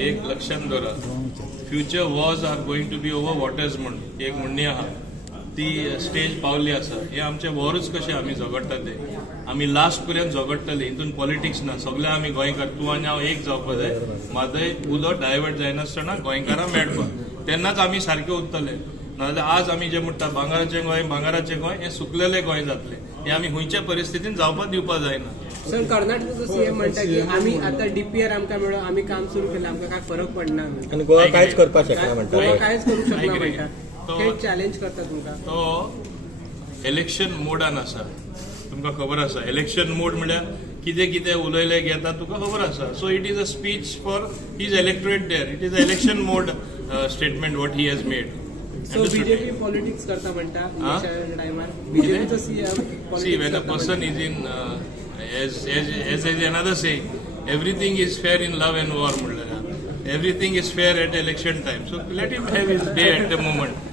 एक लक्षात दवरा future wars are going to be over waters म्हणून एक म्हणणी आहा ती स्टेज पावली आसा हे आमचे वॉरूच कशे आमी झगडटा ते आमी लास्ट पर्यंत झगडटले हितून पॉलिटिक्स ना सगळे आमी गोंयकार तूं आनी हांव एक जावपा जाय म्हादय उदो डायवर्ट जायनासतना गोंयकारां मेळपा तेन्नाच आमी सारके उरतले नाजाल्यार आज आमी जे म्हणटा भांगाराचें गोंय हें सुकलेलें गोंय जातलें हे आमी खंयच्या परिस्थितीन जावपा दिवपा जायना. सर कर्नाटकाचो सीएम म्हणटा की आमी आता डीपीआर आमकां मेळ्ळो आमी काम सुरू केलें आमकां काय फरक पडना आणि गोवा कांयच करपाक शकना म्हणटा गोवा कांयच करूंक शकना म्हणटा ते चॅलेंज करता तुमकां तो इलेक्शन मोडान आसा तुमकां खबर आसा इलेक्शन मोड म्हळ्यार कितें कितें उलयले घेता तुका खबर आसा so it is a speech for his electorate there it is a election mode statement what he has made. So BJP politics करता म्हणटा टायमार बीजेपीचो सीएम सी when a person is in as another saying everything is fair in love and war म्हणलें everything is fair at election time so let him have his day at the moment.